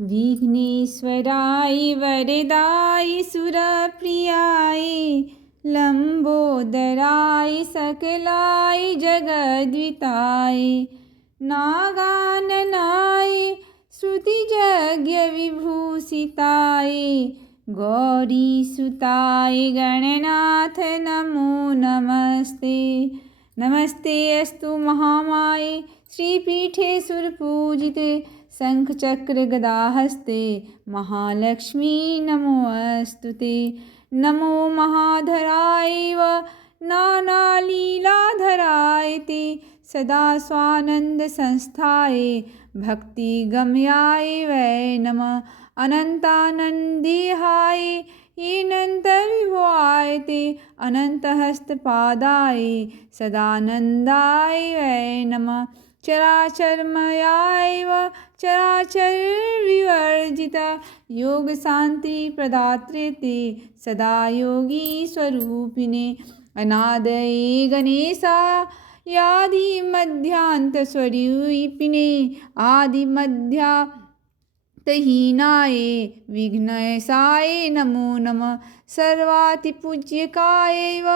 विघ्नेश्वराय वरदाय सुरप्रियाय लंबोदराय सकलाय जगद्विताय नागाननाय श्रुतियज्ञविभूषिताय गौरीसुताय गणनाथ नमो नमस्ते। नमस्ते अस्तु महामाये श्रीपीठे सुरपूजिते शंखचक्र गदाहस्ते महालक्ष्मी नमो अस्तुते। नमो महाधराय व नानालीलाधराय ते सदा स्वानंद संस्थाय भक्तिगम्याय वै नमः। अनंतानंदेहाय येनन्तविभवाय ते अनन्तहस्तपादाय सदानन्दाय वै नमः। चराचरमयाय व चराचरविवर्जिता योगशान्तिप्रदात्रे ते सदा योगीस्वरूपिणे अनादये गणेशायादिमध्यान्तस्वरूपिणे आदिमध्यान्तहीनाय विघ्नेशाय नमो नमः। सर्वातिपूज्यकाय व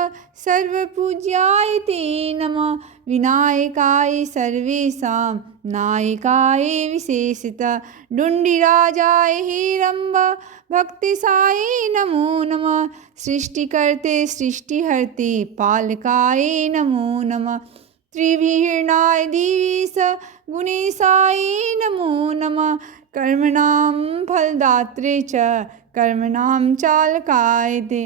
सर्वपूज्याय ते नमः। विनायकाय सर्वेषां नायकाय विशेषतः डुण्डिराजाय हिरम्ब भक्तिसाय नमो नमः। सृष्टिकर्ते सृष्टिहर्ते पालकाय नमो नमः। त्रिभिर्णाय दिवीश गुणेशाय नमो नमः। कर्मणां फलदात्रे च कर्मणां चालकाय ते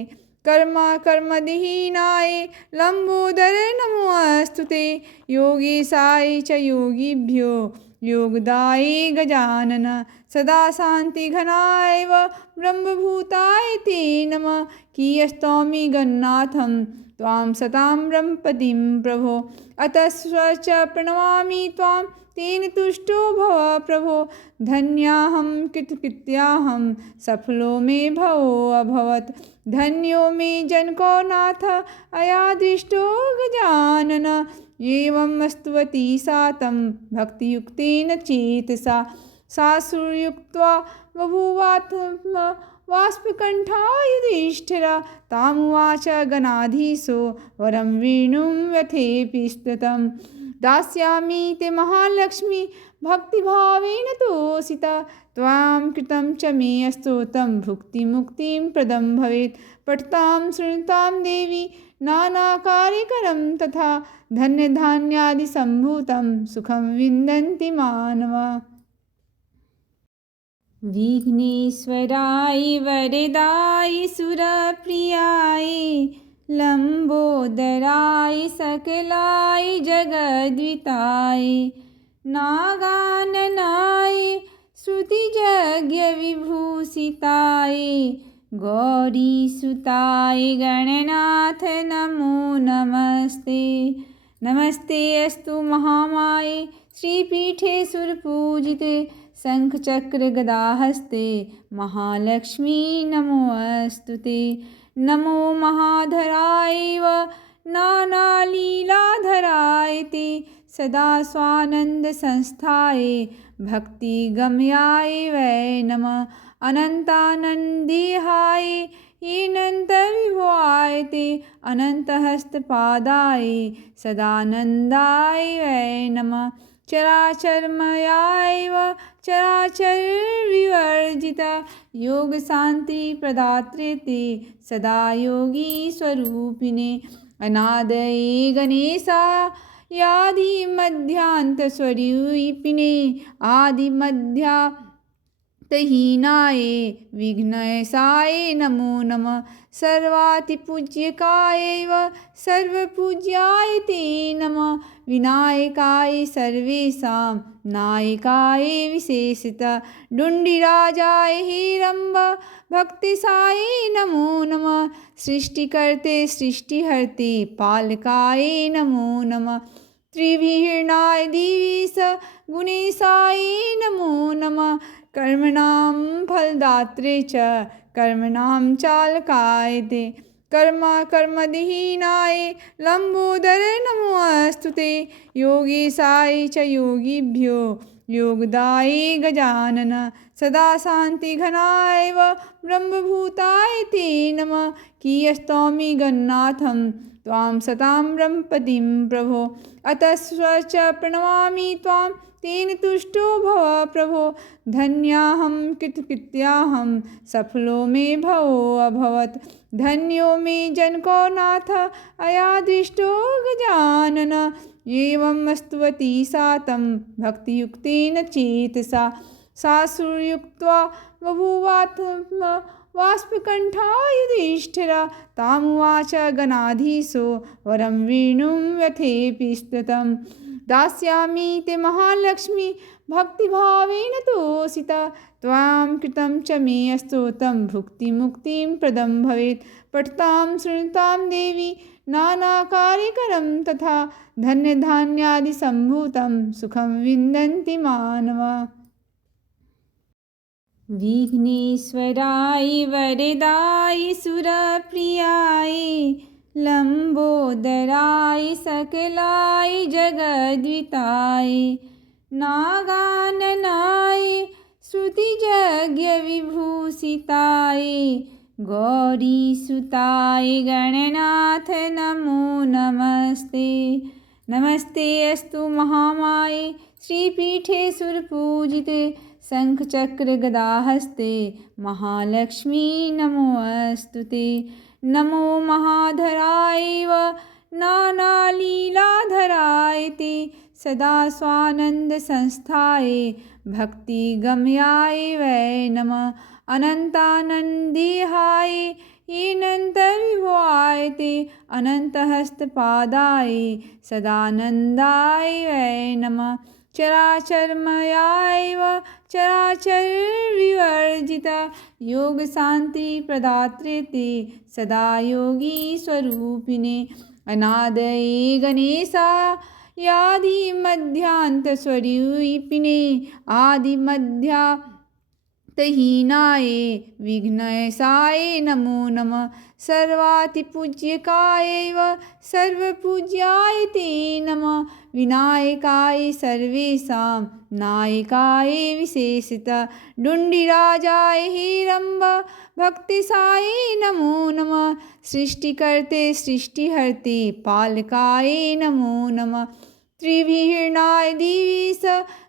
कर्मदहीनाय लंबोदर नमो अस्तुते। योगेशाय च योगिभ्यो योगदाय गजानन सदा शान्तिघनाय व ब्रह्मभूताय ते नमः। कियस्तौमि गणनाथं त्वां सतां ब्रह्मपतिं प्रभो अतस्व च प्रणमामि त्वां तेन तुष्टो भव प्रभो। धन्याहं कृतकृत्याहं सफलो मे भवो अभवत्। धन्यो मे जनको नाथ अयादृष्टो गजानन। एवं स्तुवती सा तं भक्तियुक्तेन चेतसा सासुरयुक्त्वा बभूवात्म वाष्पकण्ठा युधिष्ठिरा। तामुवाच गणाधीशो वरं वेणुं व्यथेऽपि स्तुतं दास्यामि ते महालक्ष्मी भक्तिभावेन तोषिता। त्वां कृतं च मे स्तोत्रं भुक्तिमुक्तिं प्रदं भवेत्। पठतां शृणुतां देवी नानाकार्यकरं तथा धन्यधान्यादिसम्भूतं सुखं विन्दन्ति मानवा। विघ्नेश्वराय वरदाय सुरप्रियाय लंबोदराय सकलाय जगद्विताय नागाननाय श्रुतियज्ञविभूषिताय गौरीसुताय गणनाथ नमो नमस्ते। नमस्ते अस्तु महामाये श्रीपीठे सुरपूजिते शंखचक्र गदाहस्ते महालक्ष्मी नमो अस्तुते। नमो महाधराय व नानालीलाधराय ते सदा स्वानंद संस्थाय भक्तिगम्याय वै नमः। अनंतानंदेहाय येनन्तविभवाय ते अनन्तहस्तपादाय सदानन्दाय वै नमः। चराचरमयाय व चराचरविवर्जिता योगशान्तिप्रदात्रे ते सदा योगीस्वरूपिणे अनादये गणेशायादिमध्यान्तस्वरूपिणे आदिमध्यान्तहीनाय विघ्नेशाय नमो नमः। सर्वातिपूज्यकाय व सर्वपूज्याय ते नमः। विनायकाय सर्वेषां नायकाय विशेषतः डुण्डिराजाय हिरम्ब भक्तिसाय नमो नमः। सृष्टिकर्ते सृष्टिहर्ते पालकाय नमो नमः। त्रिभिर्णाय दिवीश गुणेशाय नमो नमः। कर्मणां फलदात्रे च कर्मणां चालकाय ते कर्मदहीनाय लंबोदर नमो अस्तुते। योगेशाय च योगिभ्यो योगदायी गजानन सदा शान्तिघनाय ब्रह्मभूताय ते नमः। कियस्तौमि गन्नाथं त्वां सतां ब्रह्मपतिं प्रभो। अतस्व च प्रणमामि त्वां तेन तुष्टो भव प्रभो। धन्याहं कृतकृत्याहं सफलो मे भवो अभवत्। धन्यो मे जनको नाथ अयादृष्टो गजानन। एवं स्तुवती सा तं भक्तियुक्तेन चेतसा। सासुर्युक्त्वा बभूवात्म वाष्पकण्ठा युधिष्ठिरा। तामुवाच गणाधीशो वरं वेणुं व्यथेऽपि स्तुतं। दास्यामि ते महालक्ष्मी भक्तिभावेन तोषिता। त्वां कृतं च मे स्तोत्रं भुक्तिमुक्तिं प्रदं भवेत्। पठतां शृणुतां देवी नानाकार्यकरं तथा। धन्यधान्यादिसम्भूतं सुखं विन्दन्ति मानवा। विघ्नेश्वराय वरदाय सुरप्रियाय लम्बोदराय सकलाय जगद्विताय नागाननाय श्रुतियज्ञविभूषिताय गौरीसुताय गणनाथ नमो नमस्ते। नमस्ते अस्तु महामाये श्रीपीठे सुरपूजिते शंखचक्र गदाहस्ते महालक्ष्मी नमोऽस्तु ते। नमो महाधराय नानालीलाधराय ते सदा स्वानन्दसंस्थाय भक्तिगम्याय वै नमः। अनन्तानन्देहाय येनन्तविभवाय ते अनन्तहस्तपादाय सदानन्दाय वै नमः। चराचरमयाय चराचरविवर्जिता योगशान्तिप्रदात्रे ते सदा योगीस्वरूपिणे। अनादये गणेशायादिमध्यान्तस्वरूपिणे आदिमध्यान्तहीनाय विघ्नेशाय नमो नमः। सर्वातिपूज्यकाय सर्वपूज्याय ते नमः। विनायकाय सर्वेषां नायकाय विशेषतः डुण्डिराजाय हिरम्ब भक्तिसाय नमो नमः। सृष्टिकर्ते सृष्टिहर्ते पालकाय नमो नमः। त्रिविहरणाय दिवीश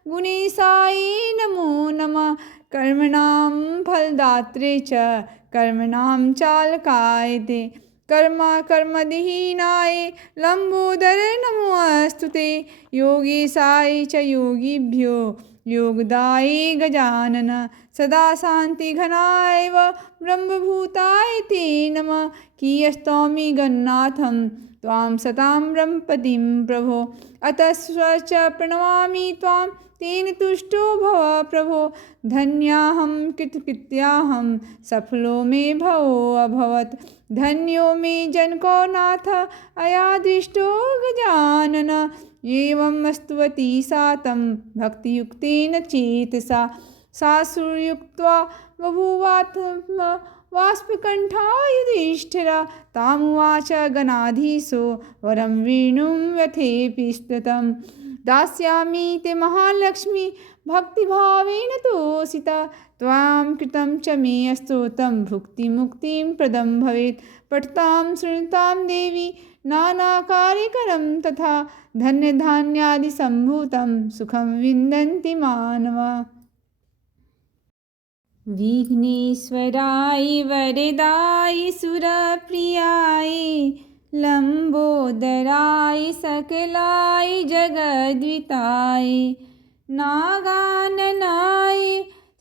गुणेशाय नमो नमः। कर्मणां फलदात्रे च कर्मणां चालकाय ते कर्मविहीनाय लंबोदर नमोऽस्तु ते। योगेशाय च योगिभ्यो योगदायी गजानन सदा शान्तिघनाय ब्रह्मभूताय ते नमः। कियस्तौमि गन्नाथं त्वां सतां ब्रह्मपतिं प्रभो। अतस्व च प्रणमामि त्वां तेन तुष्टो भव प्रभो। धन्याहं कृतकृत्याहं सफलो मे भवो अभवत्। धन्यो मे जनको नाथ अयादृष्टो गजानन। एवं स्तुवती सा तं भक्तियुक्तेन चेतसा। सासुर्युक्त्वा बभूवात्म वाष्पकण्ठा युधिष्ठिरा। तामुवाच गणाधीशो वरं वेणुं व्यथेऽपि स्तुतं। दास्यामि ते महालक्ष्मी भक्तिभावेन तोषिता। त्वां कृतं च मे स्तोत्रं भुक्तिमुक्तिं प्रदं भवेत्। पठतां शृणुतां देवी नानाकार्यकरं तथा। धन्यधान्यादिसम्भूतं सुखं विन्दन्ति मानवा। विघ्नेश्वराय वरदाय सुरप्रियाय लम्बोदराय सकलाय जगद्विताय नागाननाय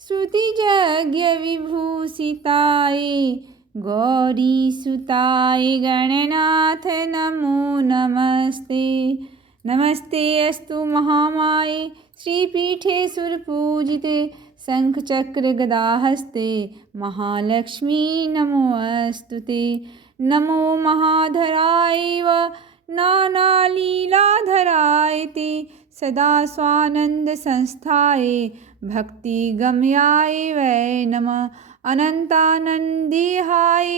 श्रुतियज्ञविभूषिताय गौरीसुताय गणनाथ नमो नमस्ते। नमस्ते अस्तु महामाये श्रीपीठे सुरपूजिते शंखचक्र गदाहस्ते महालक्ष्मी नमोऽस्तु ते। नमो महाधराय नानालीलाधराय ते सदा स्वानन्दसंस्थाय भक्तिगम्याय वै नमः। अनन्तानन्देहाय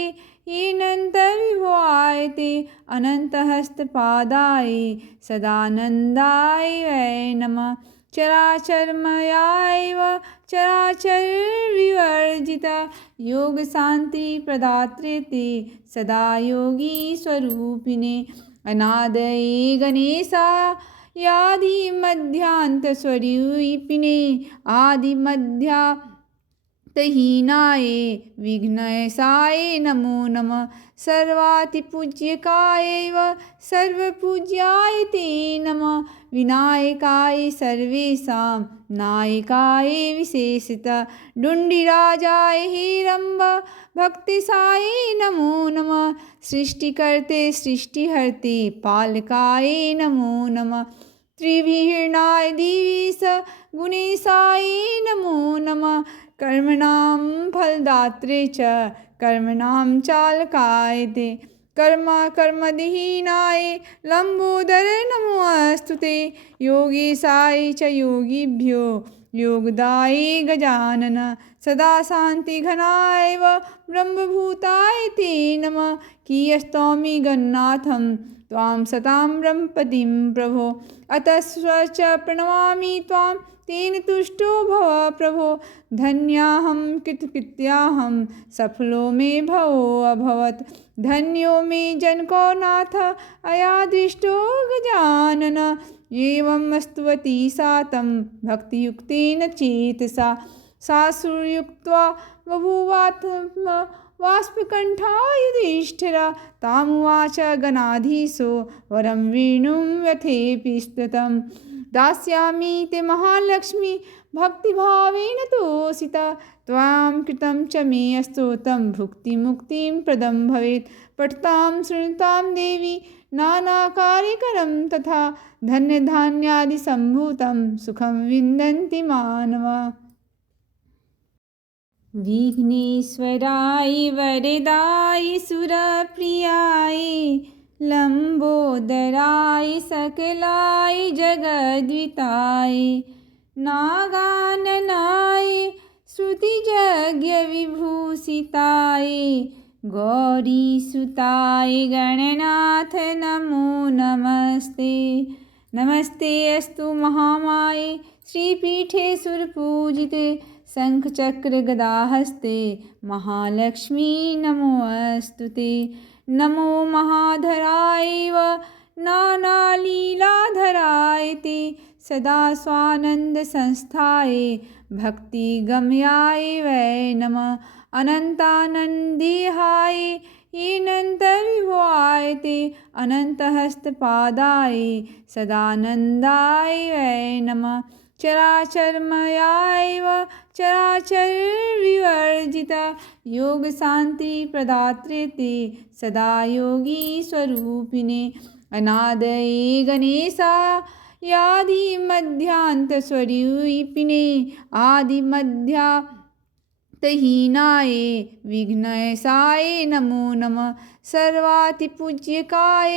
येनन्तविभवाय ते अनन्तहस्तपादाय सदानन्दाय वै नमः। चराचरमयाैव चराचरविवर्जिता योगशान्तिप्रदात्रे ते सदा योगीस्वरूपिणे अनादये गणेशायादिमध्यान्तस्वरूपिणे आदिमध्यान्तहीनाय विघ्नेशाय नमो नमः सर्वातिपूज्यकाय सर्वपूज्याय ते नमः विनायकाय सर्वेषां नायकाय विशेषतः डुण्डिराजाय हिरम्ब भक्तिसाय नमो नमः सृष्टिकर्ते सृष्टिहर्ते पालकाय नमो नमः त्रिभिर्णाय दिवीश गुणेशाय नमो नमः कर्मणां फलदात्रे च कर्मणां चालकाय ते कर्मदीनाय लंबोदर नमोऽस्तु ते योगीशाय च योगिभ्यो योगदाय गजानन सदा शान्तिघनाय ब्रह्मभूताय ते नमः कियस्तौमि गन्नाथं त्वां सतां ब्रह्मपतिं प्रभो अतस्व च प्रणमामि त्वां तेन तुष्टो भव प्रभो धन्याहं कृतकृत्याहं सफलो मे भवो अभवत् धन्यो मे जनको नाथ अयादृष्टो गजानन एवं स्तुवती सा तं भक्तियुक्तेन चेतसा सासुर्युक्त्वा बभूवात्म वाष्पकण्ठा युधिष्ठिरा तामुवाच गणाधीशो वरं वेणुं व्यथेऽपि स्तुतं दास्यामि ते महालक्ष्मी भक्तिभावेन तोषिता त्वां कृतं च मे स्तोत्रं भुक्तिमुक्तिं प्रदं भवेत् पठतां शृणुतां देवी नानाकार्यकरं तथा धन्यधान्यादिसम्भूतं सुखं विन्दन्ति मानवा विघ्नेश्वराय वरदाय सुरप्रियाय लंबोदराय सकलाय जगद्विताय नागाननाय श्रुतियज्ञविभूषिताय गौरीसुताय गणनाथ नमो नमस्ते नमस्ते अस्तु महामाये श्रीपीठे सुरपूजिते शङ्खचक्रगदाहस्ते महालक्ष्मी नमोऽस्तु ते नमो महाधराय नानालीलाधराय ते सदा स्वानन्दसंस्थाय भक्तिगम्याय वै नमः अनन्तानन्देहाय अनन्तविभवाय ते अनन्तहस्तपादाय सदानन्दाय वै नमः चराचरमयाय चराचरविवर्जिता योगशान्तिप्रदात्रे ते सदा योगीस्वरूपिणे अनादये गणेशायादिमध्यान्तस्वरूपिणे आदिमध्यान्तहीनाय विघ्नेशाय नमो नमः सर्वातिपूज्यकाय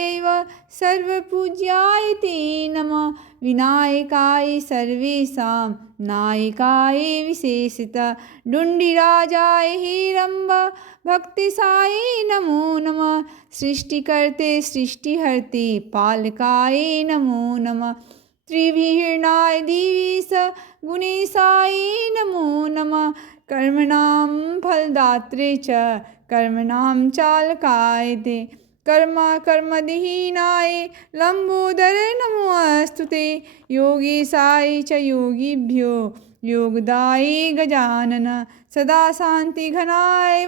सर्वपूज्याय ते नमः विनायकाय सर्वेषां नायकाय विशेषतः डुण्डिराजाय हिरम्ब भक्तिसाय नमो नमः सृष्टिकर्ते सृष्टिहर्ते पालकाय नमो नमः त्रिभिर्णाय दिवीश गुणेशाय नमो नमः कर्मणां फलदात्रे च कर्मणां चालकाय ते कर्मदीनाय लंबोदर नमोऽस्तु ते योगीशाय च योगिभ्यो योगदाय गजानन सदा शान्तिघनाय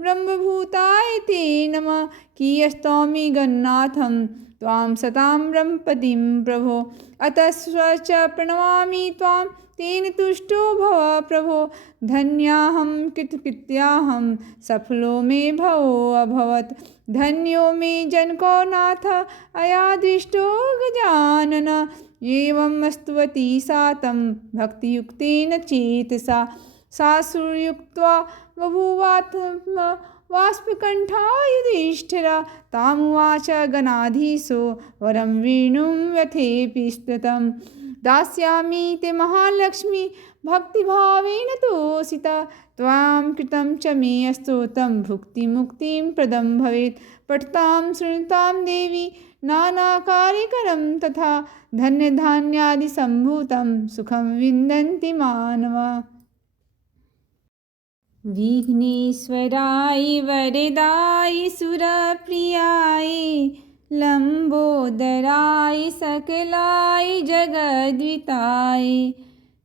ब्रह्मभूताय ते नमः कियस्तौमि गन्नाथं त्वां सतां ब्रह्मपतिं प्रभो अतस्व च प्रणमामि त्वां तेन तुष्टो भव प्रभो धन्याहं कृतकृत्याहं सफलो मे भवो अभवत् धन्यो मे जनको नाथ अयादृष्टो गजानन एवं स्तुवती सा तं भक्तियुक्तेन चेतसा सासुर्युक्त्वा बभूवात्म वाष्पकण्ठा युधिष्ठिरा तामुवाच गणाधीशो वरं वेणुं व्यथेऽपि स्तुतं दास्यामि ते महालक्ष्मी भक्तिभावेन तोषिता त्वां कृतं च मे स्तोत्रं भुक्तिमुक्तिं प्रदं भवेत् पठतां शृणुतां देवी नानाकार्यकरं तथा धन्यधान्यादिसम्भूतं सुखं विन्दन्ति मानवा। विघ्नेश्वराय वरदाय सुरप्रियाय लम्बोदराय सकलाय जगद्विताय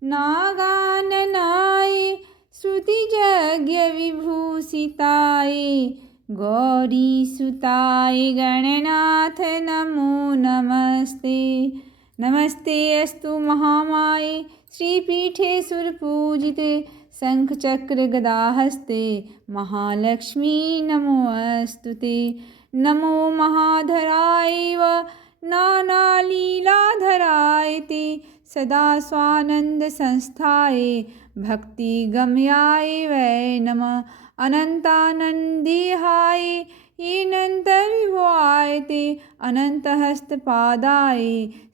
नागाननाय श्रुतियज्ञविभूषिताय गौरीसुताय गणनाथ नमो नमस्ते। नमस्ते अस्तु महामाये श्रीपीठे सुरपूजिते शंखचक्र गदाहस्ते महालक्ष्मी नमो अस्तुते। नमो महाधराय व नानालीलाधराय ते सदा स्वानंद संस्थाय भक्तिगम्याय वै नमः। अनंतानंदेहाय हीनन्तविभवाय ते अनन्तहस्तपादाय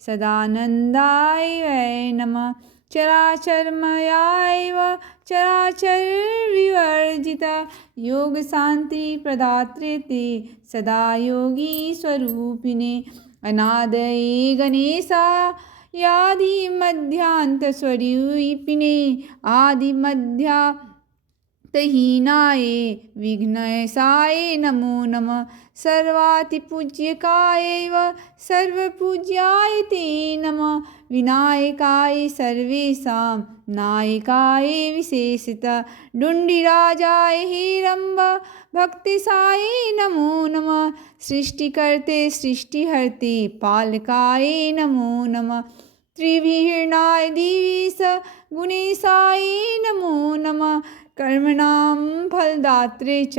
सदानन्दाय वै नमः। चराचरमयाय व चराचरविवर्जिता योगशान्तिप्रदात्रे ते सदा योगीस्वरूपिणे। अनादये गणेशायादिमध्यान्तस्वरूपिणे आदिमध्यान्तहीनाय विघ्नेशाय नमो नमः। सर्वातिपूज्यकाय व सर्वपूज्याय ते नमः। विनायकाय सर्वेषां नायकाय विशेषतः डुण्डिराजाय हिरम्ब भक्तिसाय नमो नमः। सृष्टिकर्ते सृष्टिहर्ते पालकाय नमो नमः। त्रिविहरणाय दिवीश गुणेशाय नमो नमः। कर्मणां फलदात्रे च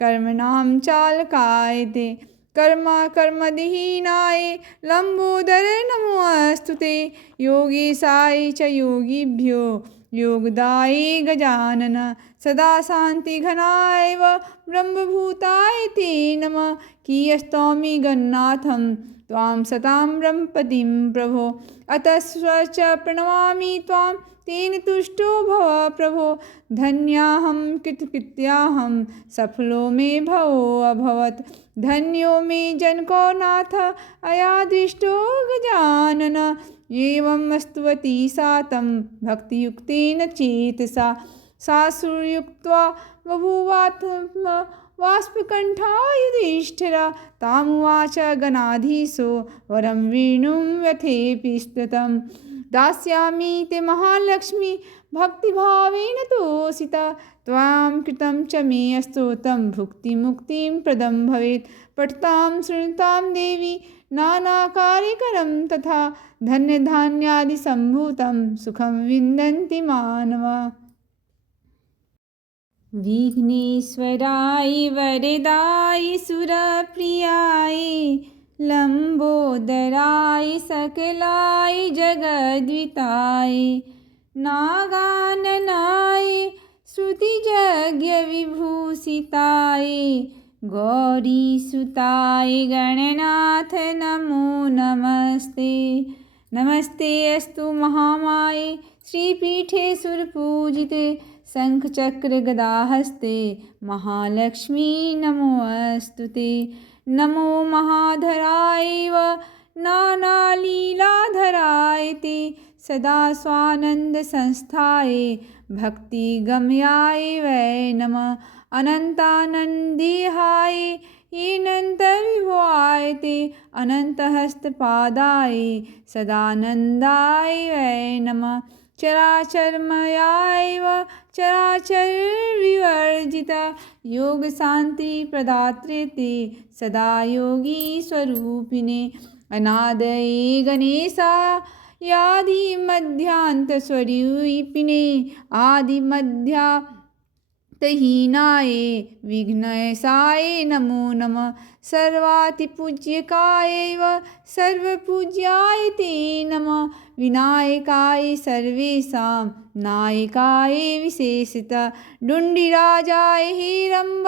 कर्मणां चालकाय ते कर्मविहीनाय लंबोदर नमो अस्तुते। योगीशाय च योगिभ्यो योगदाय गजानन सदा शान्तिघनाय व ब्रह्मभूताय ते नमः। कियस्तौमि गन्नाथं त्वां सतां ब्रह्मपतिं प्रभो अतः च प्रणमामि त्वां तेन तुष्टो भव प्रभो। धन्याहं कृतकृत्याहं सफलो मे भवो अभवत्। धन्यो मे जनको नाथ अयादृष्टो गजानन। एवं स्तुवती सा तं भक्तियुक्तेन चेतसा सासुर्युक्त्वा बभूवात्मवाष्पकण्ठा युधिष्ठिरा। तामुवाच गणाधीशो वरं वेणुं व्यथेऽपि स्तुतं दास्यामि ते महालक्ष्मी भक्तिभावेन तोषिता। त्वां कृतं च मे स्तोत्रं भुक्तिमुक्तिं प्रदं भवेत्। पठतां शृणुतां देवी नानाकार्यकरं तथा धन्यधान्यादिसम्भूतं सुखं विन्दन्ति मानवा। विघ्नेश्वराय वरदाय सुरप्रियाय लम्बोदराय सकलाय जगद्विताय नागाननाय श्रुतियज्ञविभूषिताय गौरीसुताय गणनाथ नमो नमस्ते। नमस्ते अस्तु महामाये श्रीपीठे सुरपूजिते शंखचक्र गदाहस्ते महालक्ष्मी नमो अस्तुते। नमो महाधराय व नानालीलाधराय ते सदा स्वानंद संस्थाय भक्तिगम्याय वै नमः। अनंतानंदेहाय हीनन्तविभवाय ते अनन्तहस्तपादाय सदानन्दाय वै नमः। चराचरमयाय व चराचरविवर्जिता योगशान्तिप्रदात्रे ते सदा योगीस्वरूपिणे। अनादये गणेशायादिमध्यान्तस्वरूपिणे आदिमध्यान्तहीनाय विघ्नेशाय नमो नमः। सर्वातिपूज्यकाय व सर्वपूज्याय ते नमः। विनायकाय सर्वेषां नायकाय विशेषतः डुण्डिराजाय हिरम्ब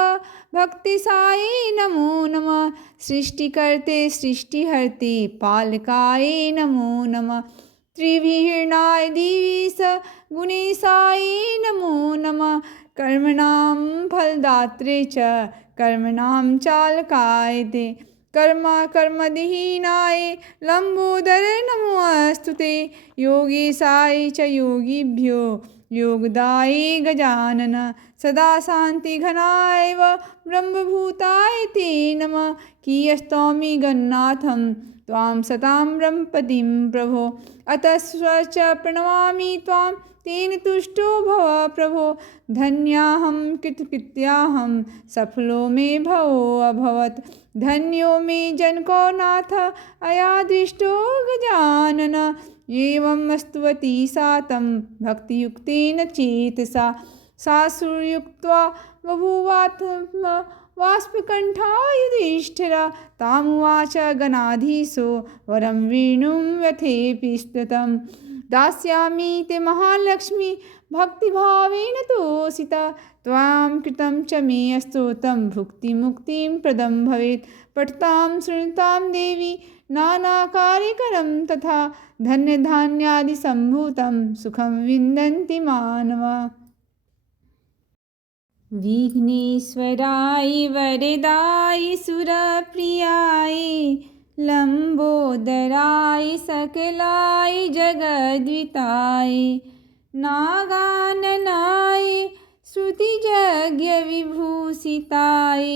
भक्तिसाय नमो नमः। सृष्टिकर्ते सृष्टिहर्ते पालकाय नमो नमः। त्रिविहरणाय दिवीश गुणेशाय नमो नमः। कर्मणां फलदात्रे च कर्मणां चालकाय ते कर्मविहीनाय लंबोदर नमोऽस्तु ते। योगीशाय च योगिभ्यो योगदाय गजानन। सदा शान्तिघनाय ब्रह्मभूताय ते नमः। कियस्तौमि गन्नाथं त्वां सतां ब्रह्मपदिं प्रभो। अतस्व प्रणमामि त्वां तेन तुष्टो भव प्रभो। धन्याहं कृतकृत्याहं सफलो मे भवो अभवत्। धन्यो मे जनको नाथ अयादृष्टो गजानन। एवं स्तुवती सा तं भक्तियुक्तेन चेतसा। सासुर्युक्त्वा बभूवात्म वाष्पकण्ठा युधिष्ठिरा। तामुवाच गणाधीशो वरं वेणुं व्यथेऽपि स्तुतं। दास्यामि ते महालक्ष्मी भक्तिभावेन तोषिता। त्वां कृतं च मे स्तोत्रं भुक्तिमुक्तिं प्रदं भवेत्। पठतां शृणुतां देवी नानाकार्यकरं तथा। धन्यधान्यादिसम्भूतं सुखं विन्दन्ति मानवा। विघ्नेश्वराय वरदाय सुरप्रियाय लंबोदराय सकलाय जगद्विताय नागाननाय श्रुतियज्ञविभूषिताय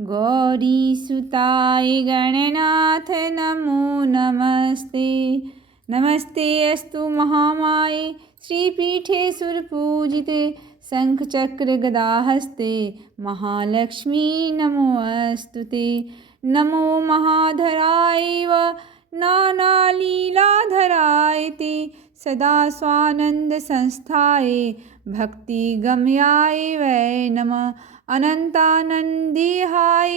गौरीसुताय गणनाथ नमो नमस्ते। नमस्ते अस्तु महामाये श्रीपीठे सुरपूजिते शंखचक्र गदाहस्ते महालक्ष्मी नमोऽस्तु ते। नमो महाधराय नानालीलाधराय ते सदा स्वानंद संस्थाय भक्तिगम्याय वै नमः। अनंतानंदेहाय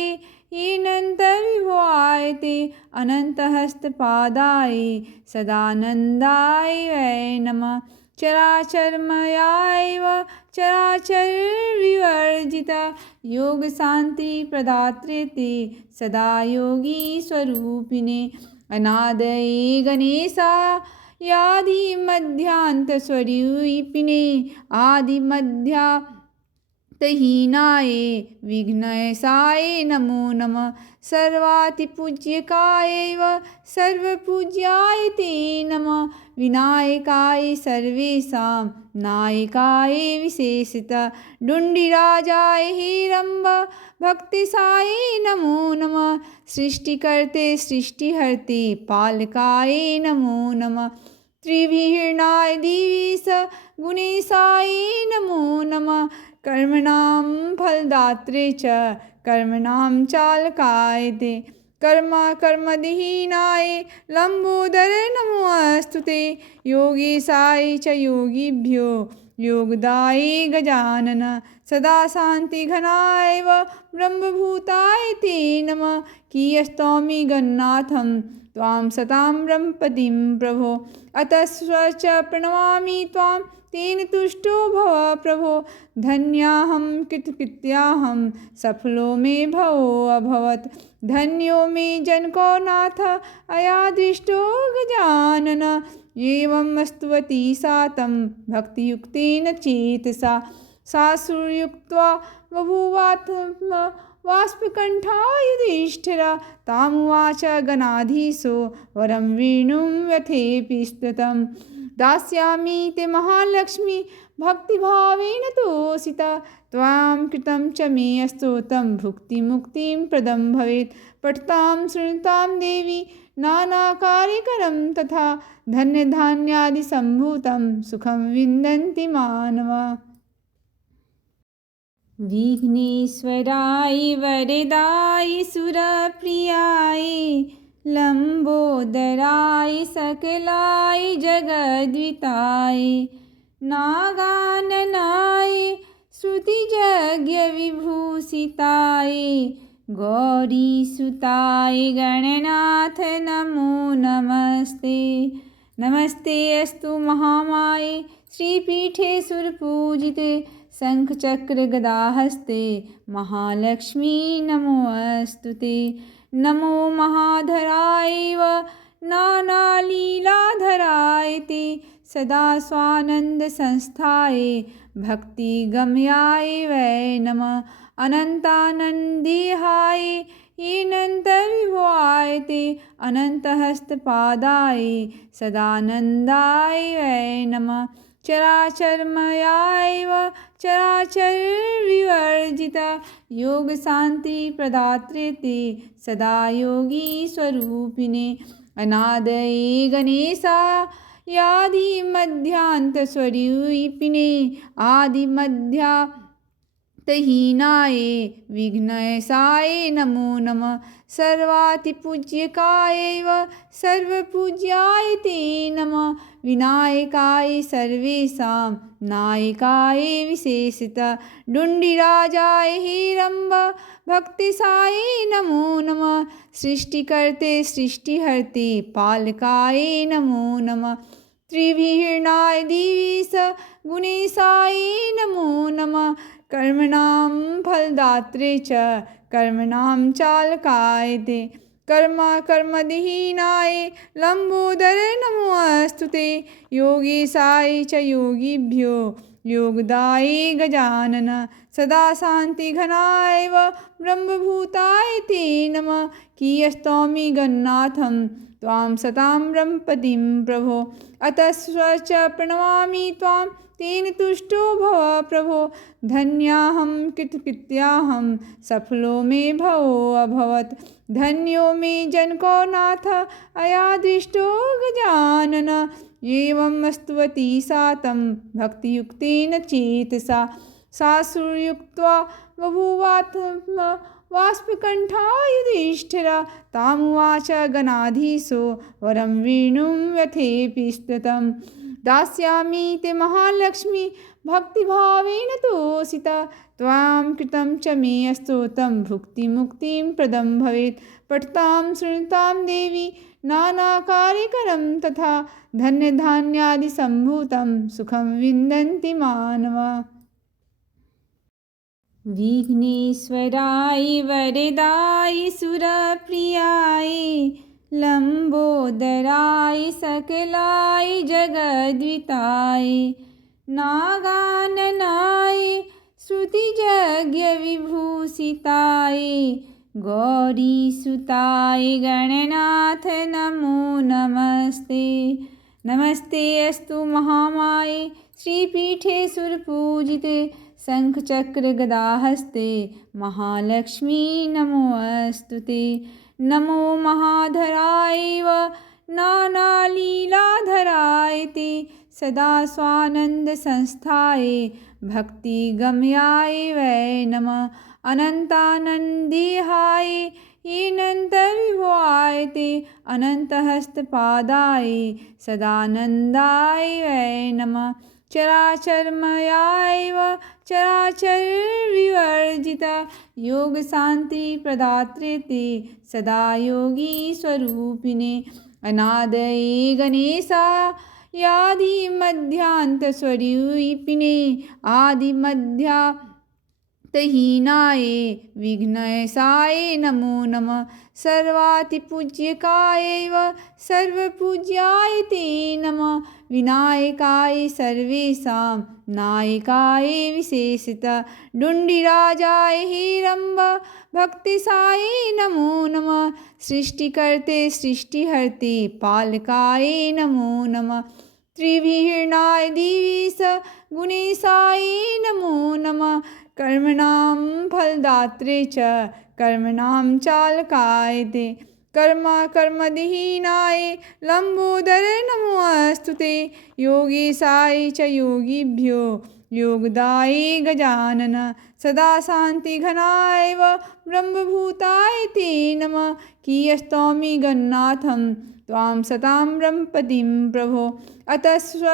येनन्तविभवाय ते अनन्तहस्तपादाय सदानंदाय वै नमः। चराचरमयाय चराचर विवर्जिता योग शांति प्रदात्रे ते सदा योगी स्वरूपिणे। अनादये गणेशा यादि मध्यांत स्वरूपिणे आदि मध्या तहीनाय विघ्नेशाय नमो नमः। सर्वातिपूज्यकाय सर्वपूज्याय ते नमः। विनायकाय सर्वेषां नायकाय विशेषतः डुण्डिराजाय हिरम्ब भक्तिसाय नमो नमः। सृष्टिकर्ते सृष्टिहर्ते पालकाय नमो नमः। त्रिभिर्नाय दिवीश गुणेशाय नमो नमः। कर्मणां फलदात्रे च कर्मणां चालकाय ते कर्मविहीनाय लंबोदर नमोऽस्तु ते। योगीशाय च योगिभ्यो योगदाय गजानन। सदा शान्तिघनाय ब्रह्मभूताय ते नमः। कियस्तौमि गन्नाथं त्वां सतां ब्रह्मपदिं प्रभो। अतस्व प्रणमामि त्वां तेन तुष्टो भव प्रभो। धन्याहं कृतकृत्याहं सफलो मे भवो अभवत्। धन्यो मे जनको नाथ अयादृष्टो गजानन। एवं स्तुवती सा तं भक्तियुक्तेन चेतसा। सासुर्युक्त्वा बभूवात्म वाष्पकण्ठा युधिष्ठिरा। तामुवाच गणाधीशो वरं वेणुं व्यथेऽपि स्तुतं। दास्यामि ते महालक्ष्मी भक्तिभावेन तोषिता। त्वां कृतं च मे स्तोत्रं भुक्तिमुक्तिं प्रदं भवेत्। पठतां शृणुतां देवी नानाकार्यकरं तथा। धन्यधान्यादिसम्भूतं सुखं विन्दन्ति मानवा। विघ्नेश्वराय वरदाय सुरप्रियाय लंबोदराय सकलाय जगद्विताय नागाननाय श्रुतियज्ञविभूषिताय गौरीसुताय गणनाथ नमो नमस्ते। नमस्ते अस्तु महामाये श्रीपीठे सुरपूजिते शंखचक्र गदाहस्ते महालक्ष्मी नमोऽस्तु ते। नमो महाधराय नानालीलाधराय ते सदा स्वानंद संस्थाय भक्तिगम्याय वै नमः। अनंतानंदेहाय हीनन्तविभवायते अनन्तहस्तपादाय सदानन्दाय वै नमः। चराचरमयाैव चराचरविवर्जिता योगशान्तिप्रदात्रे ते सदा योगीस्वरूपिणे अनादये गणेशायादिमध्यान्तस्वरूपिणे आदिमध्यान्तहीनाय विघ्नेशाय नमो नमः। सर्वातिपूज्यकाय सर्वपूज्याय ते नमः। विनायकाय सर्वेषां नायकाय विशेषतः डुण्डिराजाय हिरम्ब भक्तिसाय नमो नमः। सृष्टिकर्ते सृष्टिहर्ते पालकाय नमो नमः। त्रिविहरणाय दिवीश गुणेशाय नमो नमः। कर्मणां फलदात्रे च कर्मणां चालकाय ते कर्मविहीनाय लंबोदर नमोऽस्तु ते। योगेशाय च योगिभ्यो योगदाय गजानन सदा शान्तिघनाय ब्रह्मभूताय ते नमः। कियस्तौमि गन्नाथं त्वां सतां ब्रह्मपतिं प्रभो अतस्व प्रणमामि त्वां तेन तुष्टो भव प्रभो। धन्याहं कृतकृत्याहं सफलो मे भवो अभवत्। धन्यो मे जनको नाथ अयादृष्टो गजानन। एवं स्तुवती सा तं भक्तियुक्तेन चेतसा सासुर्युक्त्वा बभूवात्मवाष्पकण्ठा युधिष्ठिरा। तामुवाच गणाधीशो वरं वेणुं व्यथेऽपिस्ततं दास्यामि ते महालक्ष्मी भक्तिभावेन तोषिता। त्वां कृतं च मे स्तोत्रं भुक्तिमुक्तिं प्रदं भवेत्। पठतां शृणुतां देवी नानाकार्यकरं तथा धन्यधान्यादिसम्भूतं सुखं विन्दन्ति मानवा। विघ्नेश्वराय वरदाय सुरप्रियाय लंबोदराय सकलाय जगद्विताय नागाननाय श्रुतियज्ञविभूषिताय गौरीसुताय गणनाथ नमो नमस्ते। नमस्ते अस्तु महामाये श्रीपीठे सुरपूजिते शङ्खचक्रगदाहस्ते महालक्ष्मी नमोऽस्तु ते। नमो महाधराय नानालीलाधराय ते सदा स्वानन्दसंस्थाय भक्तिगम्याय वै नमः। अनन्तानन्देहाय हीनन्तविभवाय ते अनन्तहस्तपादाय सदानन्दाय वै नमः। चराचरमयाैव चराचरविवर्जिता योगशान्तिप्रदात्रे ते सदा योगीस्वरूपिणे अनादये गणेशायादिमध्यान्तस्वरूपिणे आदिमध्यान्तहीनाय विघ्नेशाय नमो नमः। सर्वातिपूज्यकाय सर्वपूज्याय ते नमः। विनायकाय सर्वेषां नायकाय विशेषतः डुण्डिराजाय हिरम्ब भक्तिसाय नमो नमः। सृष्टिकर्ते सृष्टिहर्ते पालकाय नमो नमः। त्रिविहरणाय दिवीश गुणेशाय नमो नमः। कर्मणां फलदात्रे च कर्मणां चालकाय ते कर्मविहीनाय लंबोदर नमोऽस्तु ते। योगेशाय च योगिभ्यो योगदाय गजानन सदा शान्तिघनाय ब्रह्मभूताय ते नमः। कियस्तौमि गन्नाथं त्वां सतां ब्रह्मपतिं प्रभो अतस्व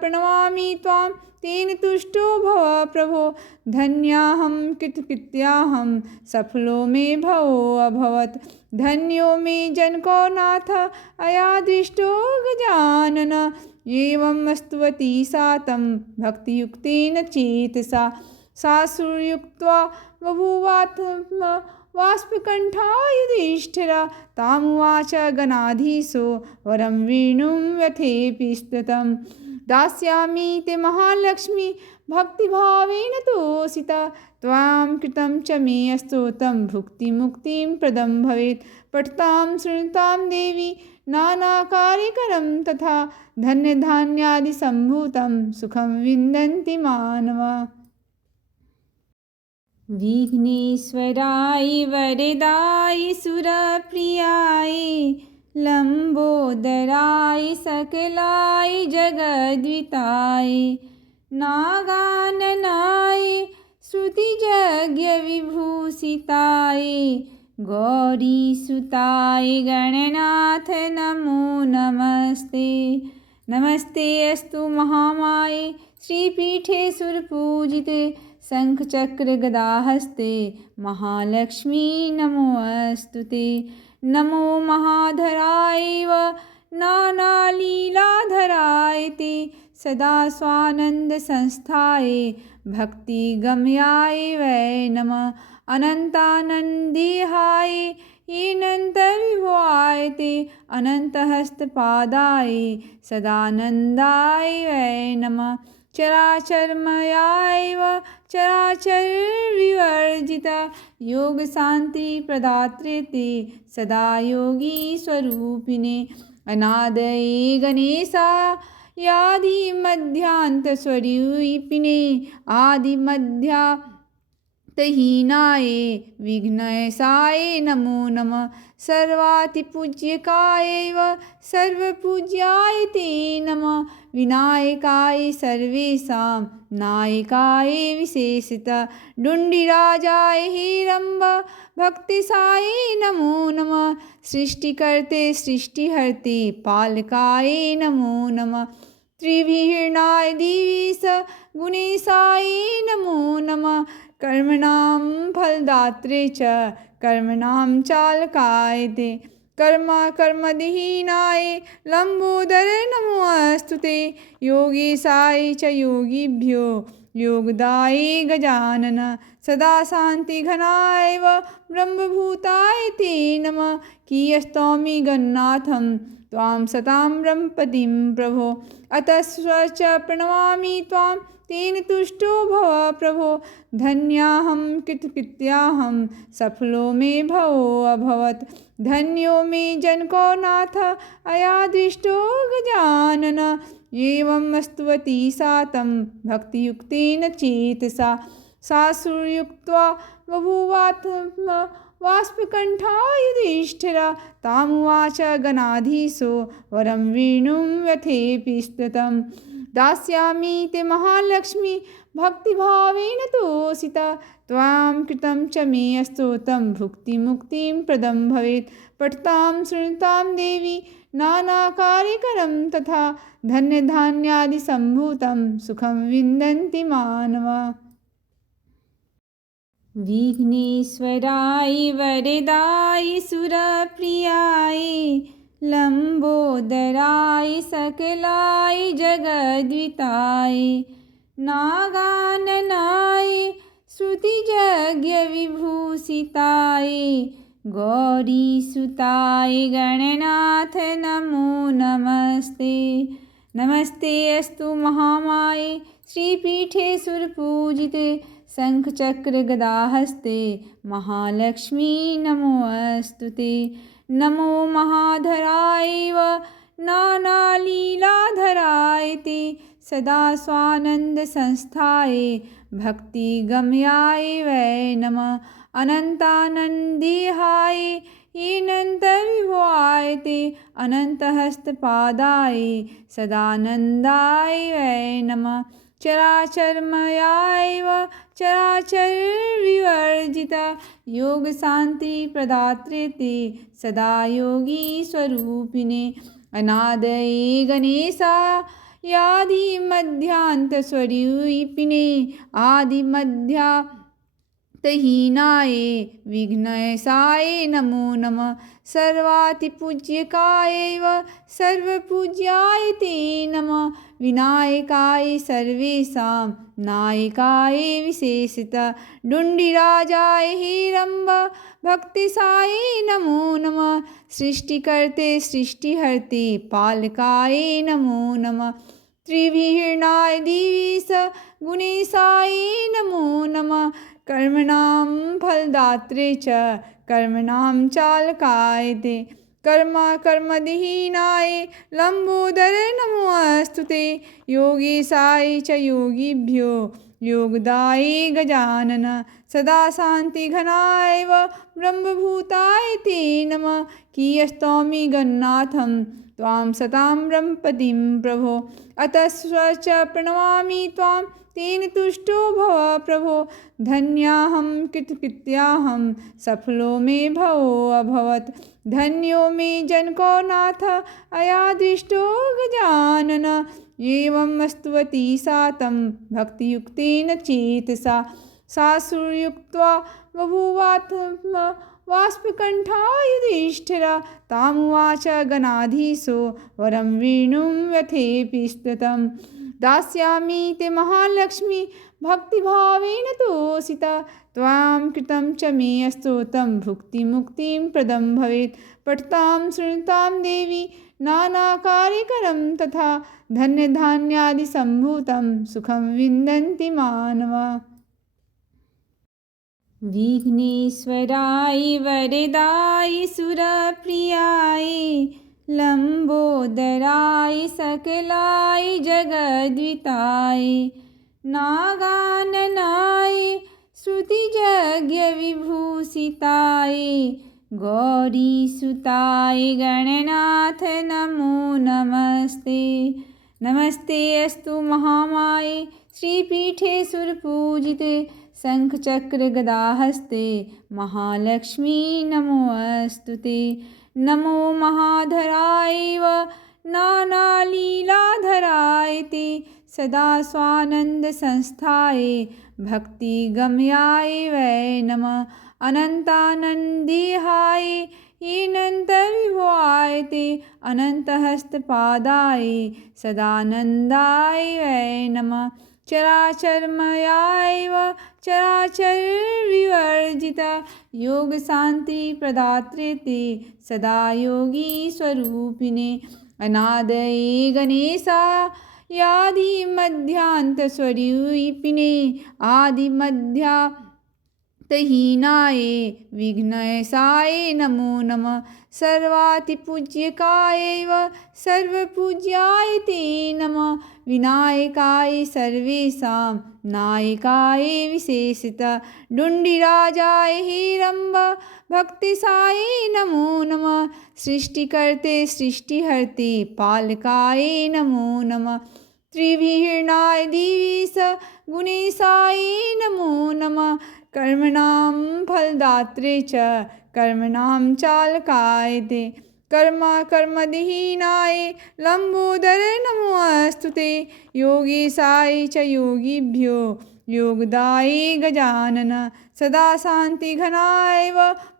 प्रणमामि त्वां तेन तुष्टो भव प्रभो। धन्याहं कृतकृत्याहं सफलो मे भवो अभवत्। धन्यो मे जनको नाथ अयादृष्टो गजानन। एवं स्तुवती सा तं भक्तियुक्तेन चेतसा सासुर्युक्त्वा बभूवात्मवाष्पकण्ठा युधिष्ठिरा। तामुवाच गणाधीशो वरं वेणुं व्यथेऽपिस्ततं दास्यामि ते महालक्ष्मी भक्तिभावेन तोषिता त्वां कृतं च मे स्तोत्रं भुक्तिमुक्तिं प्रदं भवेत् पठतां शृणुतां देवी नानाकार्यकरं तथा धन्यधान्यादिसम्भूतं सुखं विन्दन्ति मानवा। विघ्नेश्वराय वरदाय सुरप्रियाय लंबोदराय सकलाय जगद्विताय नागाननाय श्रुतियज्ञविभूषिताय गौरीसुताय गणनाथ नमो नमस्ते। नमस्ते अस्तु महामाये श्रीपीठे सुरपूजिते शंखचक्र गदाहस्ते महालक्ष्मी नमोऽस्तुते। नमो महाधराय व नानालीलाधराय ते सदा स्वानंद संस्थाय भक्तिगम्याय वै नमः। अनंतानंदेहाय येनन्तविभवाय ते अनन्तहस्तपादाय सदानंदाय वै नमः। चराचरमयाय व चराचर विवर्जिता योग शांति प्रदात्रे ते सदा योगी स्वरूपिणे अनादये गणेशा यादि मध्यांत स्वरूपिणे आदि मध्या तहीनाय विघ्नेशाय नमो नमः। सर्वातिपूज्यकाय व सर्वपूज्याय ते नमः। विनायकाय सर्वेषां नायकाय विशेषतः डुण्डिराजाय हिरम्ब भक्तिसाय नमो नमः। सृष्टिकर्ते सृष्टिहर्ते पालकाय नमो नमः। त्रिभिर्णाय दिवीश गुणेशाय नमो नमः। कर्मणां फलदात्रे च कर्मणां चालकाय ते कर्मदहीनाय लंबोदर नमोऽस्तु ते। योगेशाय च योगिभ्यो योगदाय गजानन सदा शान्तिघनाय व ब्रह्मभूताय ते नमः। कियस्तौमि गन्नाथं त्वां सतां ब्रह्मपतिं प्रभो अतस्व च प्रणमामि त्वां तेन तुष्टो भव प्रभो। धन्याहं कृतकृत्याहं सफलो मे भवो अभवत् धन्यो मे जनको नाथ अयादृष्टो गजानन। एवं स्तुवती सा तं भक्तियुक्तेन चेतसा सासुर्युक्त्वा बभूवात्म वाष्पकण्ठा युधिष्ठिरा तामुवाच गणाधीशो वरं वेणुं व्यथेऽपि स्तुतं दास्यामि ते महालक्ष्मी भक्तिभावेन तोषिता त्वां कृतं च मे स्तोत्रं भुक्तिमुक्तिं प्रदं भवेत् पठतां शृणुतां देवी नानाकार्यकरं तथा धन्यधान्यादिसम्भूतं सुखं विन्दन्ति मानवा। विघ्नेश्वराय वरदाय सुरप्रियाय लंबोदराय सकलाय जगद्विताय नागाननाय श्रुतियज्ञविभूषिताय गौरीसुताय गणनाथ नमो नमस्ते। नमस्ते अस्तु महामाये श्रीपीठे सुरपूजिते शंखचक्र गदाहस्ते महालक्ष्मी नमोऽस्तु ते। नमो महाधराय व नानालीलाधराय ते सदा स्वानंद संस्थाय भक्तिगम्याय वै नमः। अनंतानंदेहाय येनन्तविभवाय ते अनन्तहस्तपादाय सदानंदाय वै नमः। चराचरमयाय व चराचर विवर्जिता योग शांति प्रदात्रे ते सदा योगी स्वरूपिणे अनादये गणेशा यादि मध्यांत स्वरूपिणे आदि मध्या तहीनाय विघ्नेशाय नमो नमः। सर्वातिपूज्यकाय व सर्वपूज्याय ते नमः। विनायकाय सर्वेषां नायकाय विशेषतः डुण्डिराजाय हिरम्ब भक्तिसाय नमो नमः। सृष्टिकर्ते सृष्टिहर्ते पालकाय नमो नमः। त्रिभिर्णाय दिवि स गुणेशायै नमो नमः। कर्मणां फलदात्रे च कर्मणां चालकाय ते कर्मविहीनाय लंबोदर नमोऽस्तु ते। योगेशाय च योगिभ्यो योगदाय गजानन सदा शान्तिघनाय ब्रह्मभूताय ते नमः। कियस्तौमि गन्नाथं त्वां सतां ब्रह्मपतिं प्रभो। अतस्व च प्रणमामि त्वां तेन तुष्टो भव प्रभो। धन्याहं कृतकृत्याहं सफलो मे भवो अभवत्। धन्यो मे जनको नाथ अयादृष्टो गजानन। एवं स्तुवती सा तं भक्तियुक्तेन चेतसा सासुर्युक्त्वा बभूवात्म वाष्पकण्ठा युधिष्ठिरा। तामुवाच गणाधीशो वरं वेणुं व्यथेऽपि स्तुतं। दास्यामि ते महालक्ष्मी भक्तिभावेन तोषिता। त्वां कृतं च मे स्तोत्रं भुक्तिमुक्तिं प्रदं भवेत्। पठतां शृणुतां देवी नानाकार्यकरं तथा धन्यधान्यादिसम्भूतं सुखं विन्दन्ति मानवाः। विघ्नेश्वराय वरदाय सुरप्रियाय लंबोदराय सकलाय जगद्विताय नागाननाय श्रुतियज्ञविभूषिताय गौरीसुताय गणनाथ नमो नमस्ते। नमस्ते अस्तु महामाये श्रीपीठे सुरपूजिते शंखचक्र गदाहस्ते महालक्ष्मी नमोऽस्तु ते। नमो महाधराय व नानालीलाधराय ते सदा स्वानंद संस्थाय भक्तिगम्याय वै नमः। अनंतानंदेहाय येनन्तविभवाय ते अनन्तहस्तपादाय सदानंदाय वै नमः। चराचरमयाय व चराचर विवर्जिता योग शांति प्रदात्रे ते सदा योगी स्वरूपिणे। अनादये गणेशा यादि मध्यांत स्वरूपिणे आदिमध्यान्तहीनाय विघ्नेशाय नमो नमः। सर्वातिपूज्यकाय व सर्वपूज्याय ते नमः। विनायकाय सर्वेषां नायकाय विशेषतः डुण्डिराजाय हेरम्ब भक्तिसाय नमो नमः। सृष्टिकर्ते सृष्टिहर्ते पालकाय नमो नमः। त्रिभिर्णाय दिवि स गुणेशाय नमो नमः। कर्मणां फलदात्रे च कर्मणां चालकाय ते कर्मविहीनाय लंबोदर नमोऽस्तु ते। योगेशाय च योगिभ्यो योगदाय गजानन सदा शान्तिघनाय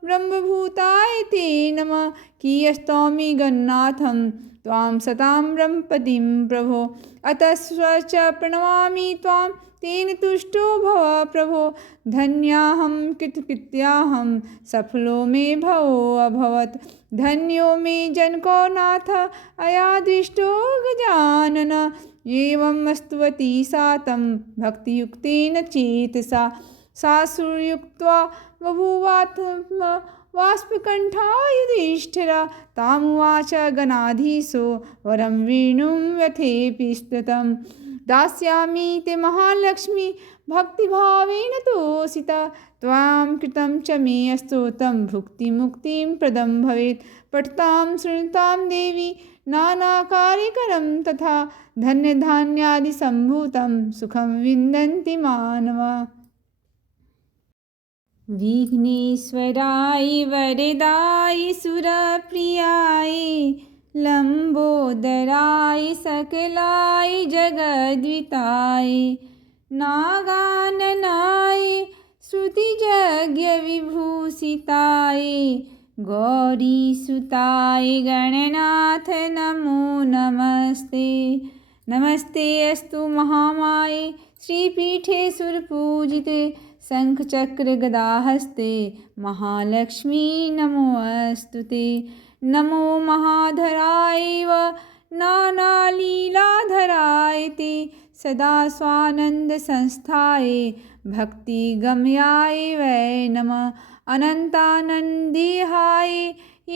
ब्रह्मभूताय ते नमः। कियस्तौमि गन्नाथं त्वां सतां ब्रह्मपतिं प्रभो। अतस्व च प्रणमामि त्वां तेन तुष्टो भव प्रभो। धन्याहं कृतकृत्याहं सफलो मे भवो अभवत्। धन्यो मे जनको नाथ अयादृष्टो गजानन। एवं स्तुवती सा तं भक्तियुक्तेन चेतसा सासुर्युक्त्वा बभूवात्म वाष्पकण्ठा युधिष्ठिरा। तामुवाच गणाधीशो वरं वेणुं व्यथेऽपि स्तुतं। दास्यामि ते महालक्ष्मी भक्तिभावेन तोषिता। त्वां कृतं च मे स्तोत्रं भुक्तिमुक्तिं प्रदं भवेत्। पठतां शृणुतां देवी नानाकार्यकरं तथा धन्यधान्यादिसम्भूतं सुखं विन्दन्ति मानवाः। विघ्नेश्वराय वरदाय सुरप्रियाय लंबोदराय सकलाय जगद्विताय नागाननाय श्रुतियज्ञविभूषिताय गौरीसुताय गणनाथ नमो नमस्ते। नमस्ते अस्तु महामाये श्रीपीठे सुरपूजिते शंखचक्र गदाहस्ते महालक्ष्मी नमोऽस्तु ते। नमो महाधराय व नानालीलाधराय ते सदा स्वानन्दसंस्थाय भक्तिगम्याय वै नमः अनन्तानन्देहाय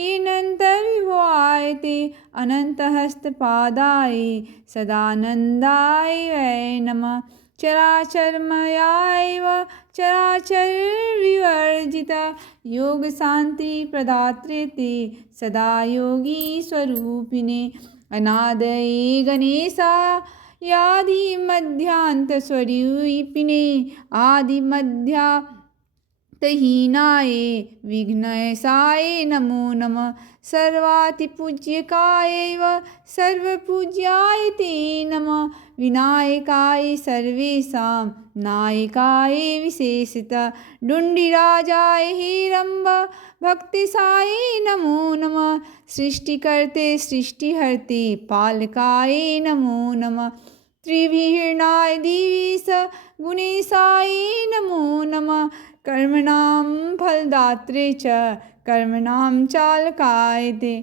अनन्तविभवाय ते अनन्तहस्तपादाय सदानन्दाय वै नमः चराचरमयाय व चराचरविवर्जिता योगशान्तिप्रदात्रे ते सदा योगीस्वरूपिणे अनादये गणेशायादिमध्यान्तस्वरूपिणे आदिमध्यान्तहीनाय विघ्नेशाय नमो नमः सर्वातिपूज्यकाय व सर्वपूज्याय ते नमः विनायकाय सर्वेषां नायकाय विशेषतः डुण्डिराजाय हिरम्ब भक्तिसाय नमो नमः सृष्टिकर्ते सृष्टिहर्ते पालकाय नमो नमः त्रिविहीर्णाय दिवीश गुणेशाय नमो नमः कर्मणां फलदात्रे च कर्मणां चालकाय ते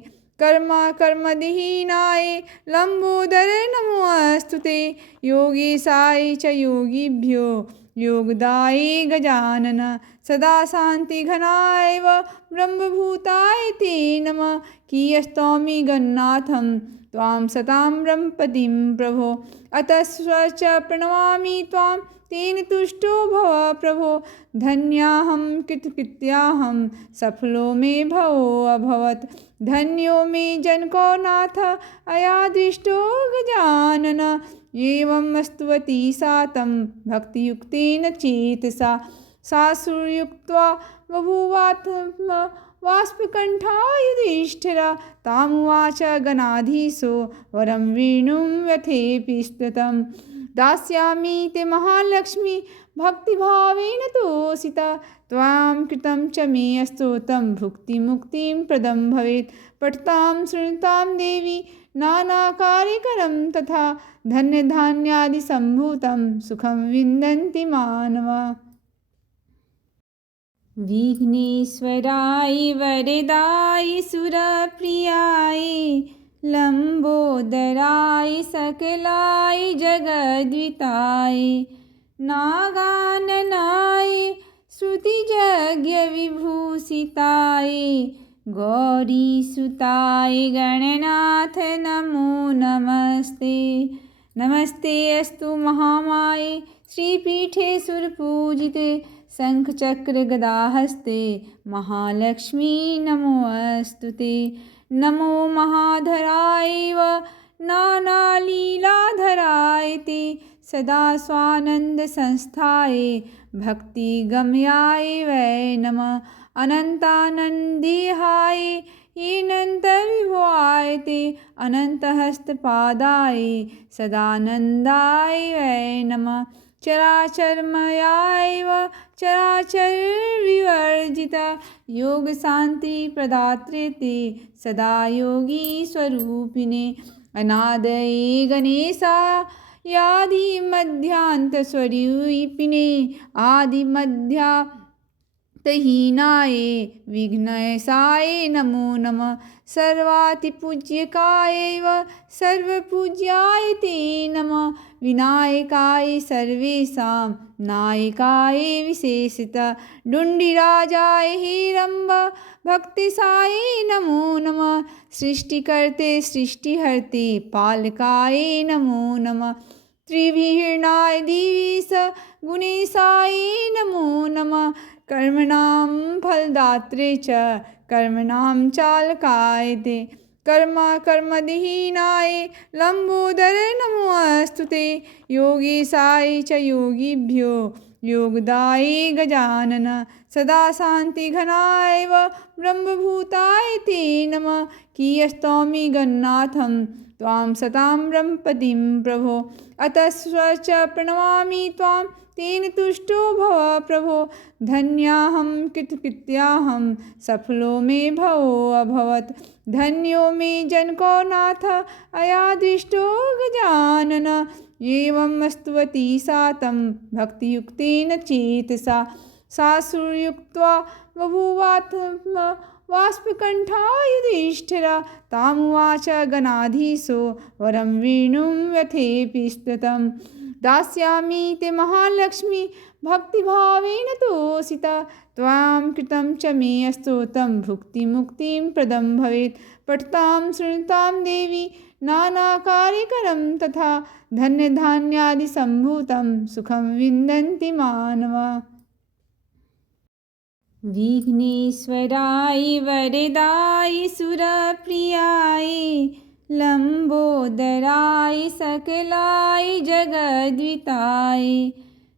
कर्मविहीनाय लंबोदर नमोऽस्तु ते योगीशाय च योगिभ्यो योगदाय गजानन सदा शान्तिघनाय व ब्रह्मभूताय ते नमः कियस्तौमि गन्नाथं त्वां सतां ब्रह्मपतिं प्रभो अतस्व च प्रणमामि त्वां तेन तुष्टो भव प्रभो धन्याहं कृतकृत्याहं सफलो मे भवो अभवत् धन्यो मे जनको नाथ अयादृष्टो गजानन एवं स्तुवती सा तं भक्तियुक्तेन चेतसा सासुर्युक्त्वा बभूवात्म वाष्पकण्ठा युधिष्ठिरा तामुवाच गणाधीशो वरं वेणुं व्यथेऽपि स्तुतं दास्यामि ते महालक्ष्मी भक्तिभावेन तोषिता त्वां कृतं च मे स्तोत्रं भुक्तिमुक्तिं प्रदं भवेत् पठतां शृणुतां देवी नानाकार्यकरं तथा धन्यधान्यादिसम्भूतं सुखं विन्दन्ति मानवा विघ्नेश्वराय वरदाय सुरप्रियाय लंबोदराय सकलाय जगद्विताय नागाननाय श्रुतियज्ञविभूषिताय गौरीसुताय गणनाथ नमो नमस्ते नमस्ते अस्तु महामाये श्रीपीठे सुरपूजिते शङ्खचक्रगदाहस्ते महालक्ष्मी नमोऽस्तु ते नमो महाधराय व नानालीलाधराय ते सदा स्वानन्दसंस्थाय भक्तिगम्याय वै नमः अनन्तानन्देहाय अनन्तविभवाय ते अनन्तहस्तपादाय सदानन्दाय वै नमः चराचरमयाय व चराचरविवर्जिता योगशान्तिप्रदात्रे ते सदा योगीस्वरूपिणे अनादये गणेशायादिमध्यान्तस्वरूपिणे आदिमध्यान्तहीनाय विघ्नेशाय नमो नमः सर्वातिपूज्यकाय व सर्वपूज्याय ते नमः विनायकाय सर्वेषां नायकाय विशेषतः डुण्डिराजाय हिरम्ब भक्तिसाय नमो नमः सृष्टिकर्ते सृष्टिहर्ते पालकाय नमो नमः त्रिविहीर्णाय दिवीश गुणेशाय नमो नमः कर्मणां फलदात्रे च कर्मणां चालकाय ते कर्मविहीनाय लंबोदर नमोऽस्तु ते योगीशाय च योगिभ्यो योगदाय गजानन सदा शान्तिघनाय व ब्रह्मभूताय ते नमः कियस्तौमि गन्नाथं त्वां सतां ब्रह्मपतिं प्रभो अतस्व च प्रणमामि त्वां तेन तुष्टो भव प्रभो धन्याहं कृतकृत्याहं सफलो मे भवो अभवत् धन्यो मे जनको नाथ अयादृष्टो गजानन एवं स्तुवती सा तं भक्तियुक्तेन चेतसा सासुर्युक्त्वा बभूवात्म वाष्पकण्ठा युधिष्ठिरा तामुवाच गणाधीशो वरं वेणुं व्यथेऽपि स्तुतं दास्यामि ते महालक्ष्मी भक्तिभावेन तोषिता त्वां कृतं च मे स्तोत्रं भुक्तिमुक्तिं प्रदं भवेत् पठतां शृणुतां देवी नानाकार्यकरं तथा धन्यधान्यादिसम्भूतं सुखं विन्दन्ति मानवा। विघ्नेश्वराय वरदाय सुरप्रियाय लम्बोदराय सकलाय जगद्विताय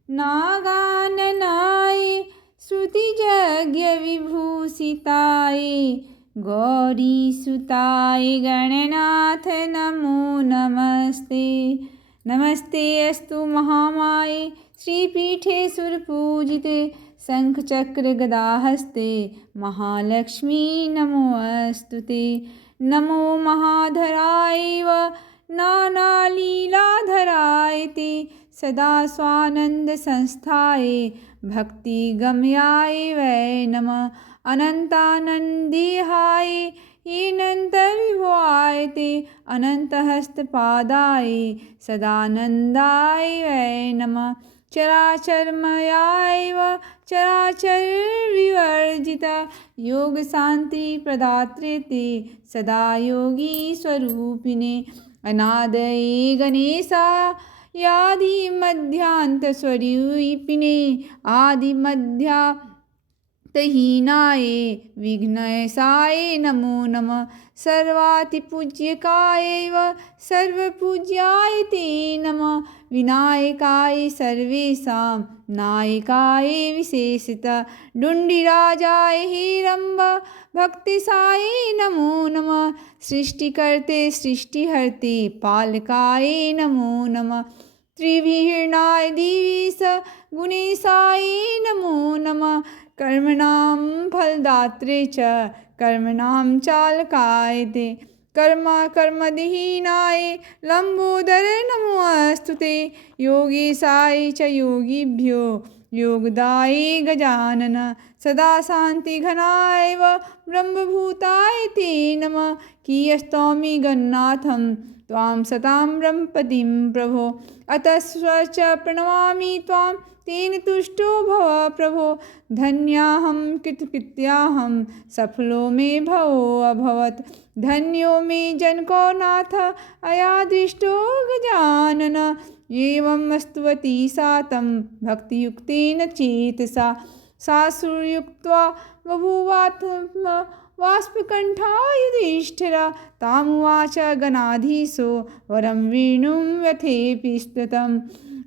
नागाननाय श्रुतियज्ञविभूषिताय गौरीसुताय गणनाथ नमो नमस्ते। नमस्ते अस्तु महामाये श्रीपीठे सुरपूजिते शङ्खचक्रगदाहस्ते महालक्ष्मी नमोऽस्तुते। नमो महाधराय व नानालीलाधराय ते सदा स्वानन्दसंस्थाय भक्तिगम्याय वै नमः। अनन्तानन्देहाय येनन्तविभवाय ते अनन्तहस्तपादाय सदानन्दाय वै नमः। चराचरमयाय व चराचरविवर्जिता योगशान्तिप्रदात्रे ते सदा योगीस्वरूपिणे अनादये गणेशायादिमध्यान्तस्वरूपिणे आदिमध्यान्तहीनाय विघ्नेशाय नमो नमः। सर्वातिपूज्यकाय व सर्वपूज्याय ते नमः। विनायकाय सर्वेषां नायकाय विशेषतः डुण्डिराजाय हिरम्ब भक्तिसाय नमो नमः। सृष्टिकर्ते सृष्टिहर्ते पालकाय नमो नमः। त्रिभिर्णाय दिवीश गुणेशाय नमो नमः। कर्मणां फलदात्रे च कर्मणां चालकाय ते कर्मदहीनाय लम्बोदर नमोऽस्तुते। योगेशाय च योगिभ्यो योगदाय गजानन सदा शान्तिघनाय व ब्रह्मभूताय ते नमः। कियस्तौमि गणनाथं त्वां सतां ब्रह्मपतिं प्रभो अतस्व च प्रणमामि त्वां तेन तुष्टो भव प्रभो। धन्याहं कृतकृत्याहं सफलो मे भवो अभवत् धन्यो मे जनको नाथ अयादृष्टो गजानन। एवं स्तुवती सा तं भक्तियुक्तेन चेतसा सासुर्युक्त्वा बभूवात्म वाष्पकण्ठा युधिष्ठिरा तामुवाच गणाधीशो वरं वेणुं व्यथेऽपि स्तुतं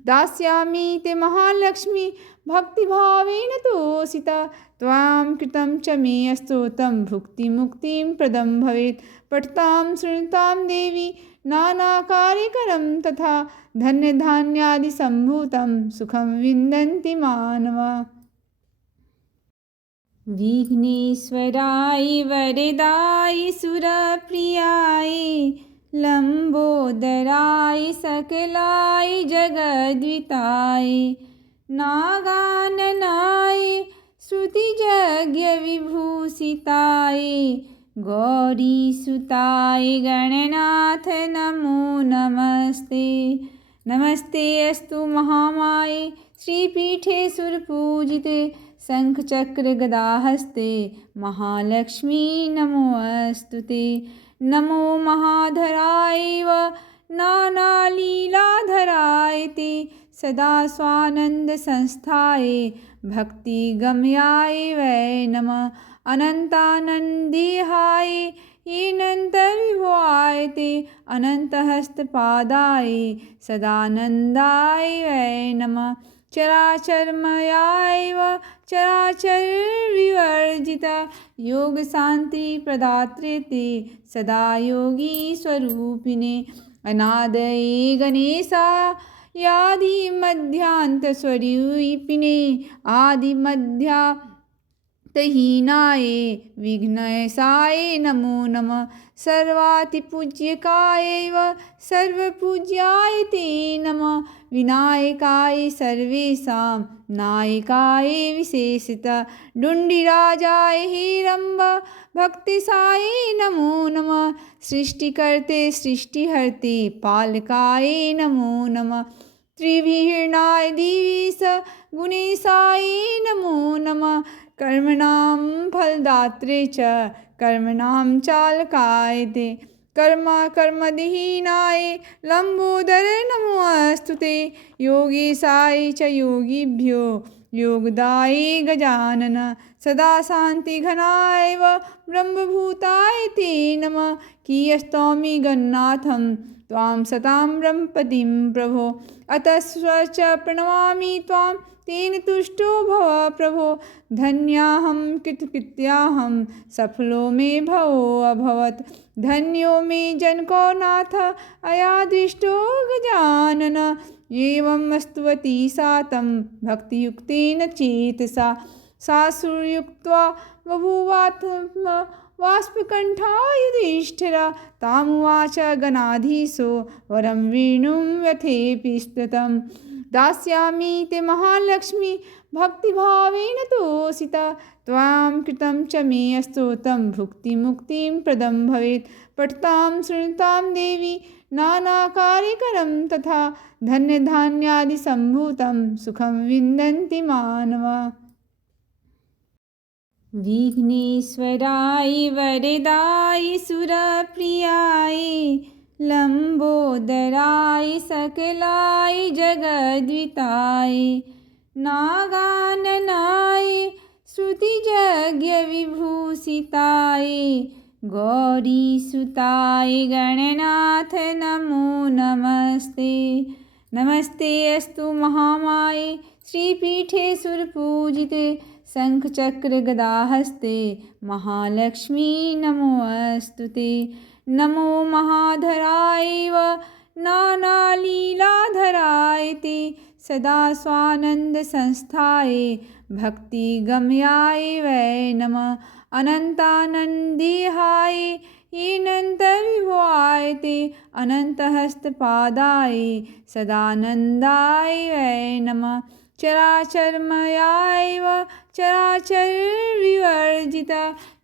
दास्यामि ते महालक्ष्मी भक्तिभावेन तोषिता त्वां कृतं च मे स्तोत्रं भुक्तिमुक्तिं प्रदं भवेत् पठतां शृणुतां देवी नानाकार्यकरं तथा धन्यधान्यादिसम्भूतं सुखं विन्दन्ति मानवा। विघ्नेश्वराय वरदाय सुरप्रियाय लम्बोदराय सकलाय जगद्विताय नागाननाय श्रुतियज्ञविभूषिताय गौरीसुताय गणनाथ नमो नमस्ते। नमस्ते अस्तु महामाये श्रीपीठे सुरपूजिते शङ्खचक्रगदाहस्ते महालक्ष्मी नमोऽस्तुते। नमो महाधराय व नानालीलाधराय ते सदा स्वानन्दसंस्थाय भक्तिगम्याय वै नमः। अनन्तानन्देहाय येनन्तविभवाय ते अनन्तहस्तपादाय सदानन्दाय वै नमः। चराचरमयाय व चराचरविवर्जिता योगशान्तिप्रदात्रे ते सदा योगीस्वरूपिणे अनादये गणेशायादिमध्यान्तस्वरूपिणे आदिमध्यान्तहीनाय तहीनाय विघ्नेशाय नमो नमः। सर्वातिपूज्यकाय सर्वपूज्याय ते नमः। विनायकाय सर्वेषां नायकाय विशेषतः। डुण्डिराजाय हिरम्ब भक्तिसाय नमो नमः। सृष्टिकर्ते सृष्टिहर्ते पालकाय नमो नमः। त्रिविहरणाय दिवीश गुणेशाय नमो नमः। कर्मणां फलदात्रे च कर्मणां चालकाय ते। कर्मविहीनाय लंबोदर नमोऽस्तु ते। योगीशाय च योगिभ्यो योगदाय गजानन। सदा शान्तिघनाय ब्रह्मभूताय ते नमः। कियस्तौमि गन्नाथं त्वां सतां ब्रह्मपतिं प्रभो। अतस्व च प्रणमामि त्वां तेन तुष्टो भव प्रभो। धन्याहं कृतकृत्याहं सफलो मे भवो अभवत्। धन्यो मे जनको नाथ अयादृष्टो गजानन। एवं स्तुवती सा तं भक्तियुक्तेन चेतसा। सासुर्युक्त्वा बभूवात्मवाष्पकण्ठा युधिष्ठिरा। तामुवाच गणाधीशो वरं वेणुं व्यथेऽपि स्तुतं। दास्यामि ते महालक्ष्मी भक्तिभावेन तोषिता। त्वां कृतं च मे स्तोत्रं भुक्तिमुक्तिं प्रदं भवेत्। पठतां शृणुतां देवी नानाकार्यकरं तथा। धन्यधान्यादिसम्भूतं सुखं विन्दन्ति मानवा। विघ्नेश्वराय वरदाय सुरप्रियाय लंबोदराय सकलाय जगद्विताय। नागाननाय श्रुतियज्ञविभूषिताय गौरीसुताय गणनाथ नमो नमस्ते। नमस्ते अस्तु महामाये श्रीपीठे सुरपूजिते। शङ्खचक्रगदाहस्ते महालक्ष्मी नमोऽस्तु ते। नमो महाधराय नानालीलाधराय ते। सदा स्वानन्दसंस्थाय भक्तिगम्याय वै नमः। अनन्तानन्देहाय हेनन्तविभवाय ते। अनन्तहस्तपादाय सदानन्दाय वै नमः। चराचरमयाय चराचरविवर्जिता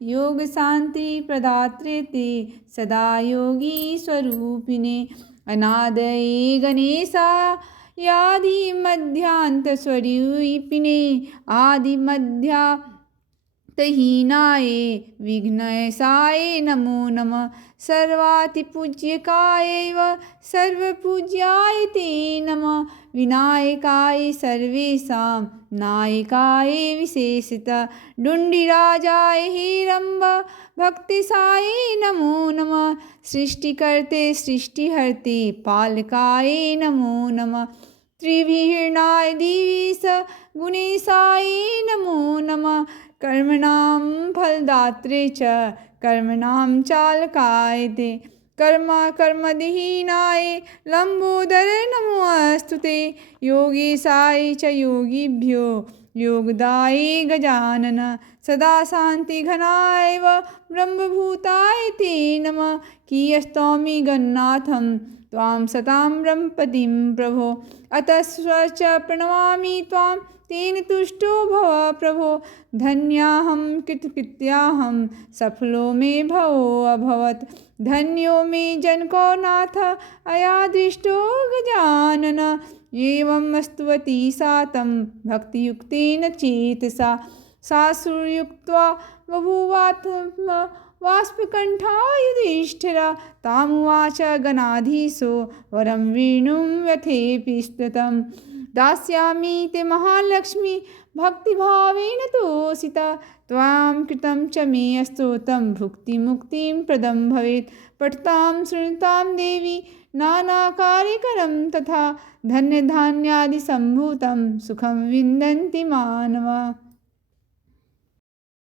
योगशान्तिप्रदात्रे ते सदा योगीस्वरूपिणे। अनादये गणेशायादिमध्यान्तस्वरूपिणे। आदिमध्यान्तहीनाय विघ्नेशाय नमो नमः। सर्वातिपूज्यकाय सर्वपूज्याय ते नमः। विनायकाय सर्वेषां नायकाय विशेषतः। डुण्डिराजाय हिरम्ब भक्तिसाय नमो नमः। सृष्टिकर्ते सृष्टिहर्ते पालकाय नमो नमः। त्रिविहरणाय दिवीश गुणेशाय नमो नमः। कर्मणां फलदात्रे च कर्मणां चालकाय ते। कर्मविहीनाय लंबोदर नमोऽस्तु ते। योगीशाय च योगिभ्यो योगदाय गजानन। सदा शान्तिघनाय ब्रह्मभूताय ते नमः। कियस्तौमि गन्नाथं त्वां सतां ब्रह्मपतिं प्रभो। अतस्व च प्रणमामि त्वां तेन तुष्टो भव प्रभो। धन्याहं कृतकृत्याहं सफलो मे भवो अभवत्। धन्यो मे जनको नाथ अयादृष्टो गजानन। एवं स्तुवती सा तं भक्तियुक्तेन चेतसा। सासुर्युक्त्वा बभूवात्मवाष्पकण्ठा युधिष्ठिरा। तामुवाच गणाधीशो वरं वेणुं व्यथेऽपि स्तुतं। दास्यामि ते महालक्ष्मी भक्तिभावेन तोषिता। त्वां कृतं च मे स्तोत्रं भुक्तिमुक्तिं प्रदं भवेत्। पठतां शृणुतां देवी नानाकार्यकरं तथा। धन्यधान्यादिसम्भूतं सुखं विन्दन्ति मानवा।